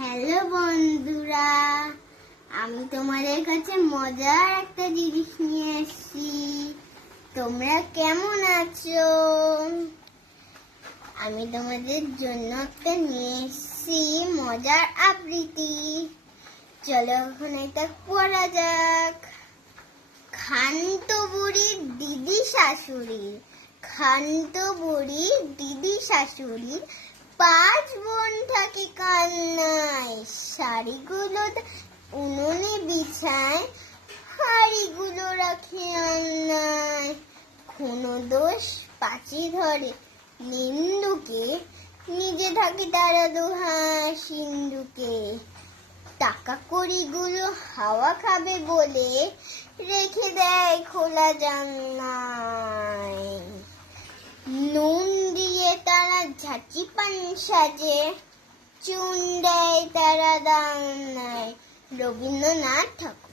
Hello বন্ধুরা, আমি তোমাদের কাছে মজার একটা জিনিস নিয়ে এসেছি। তোমরা কেমন আছো? আমি তোমাদের জন্য একটা নিয়ে এসেছি মজার আবৃত্তি। চলো এখন এটা পড়া যাক। খান্ত বুড়ির দিদি শাশুড়ির, খান্ত বুড়ির দিদি শাশুড়ির 5 বোন থাকে কান্নায়। শাড়িগুলো উনুনে বিছায়, হাড়িগুলো রাখে আন্নায়। কোনো দোষ পাচি ধরে নিন্দুকে, নিজে থাকে তারা দোহা সিন্ধুকে। টাকা কড়িগুলো হাওয়া খাবে বলে রেখে দেয় খোলা জানলায়। নুন দিয়ে তারা ঝাঁচি পান সাজে, চুন দেয় তারা দাম নাই। রবীন্দ্রনাথ ঠাকুর।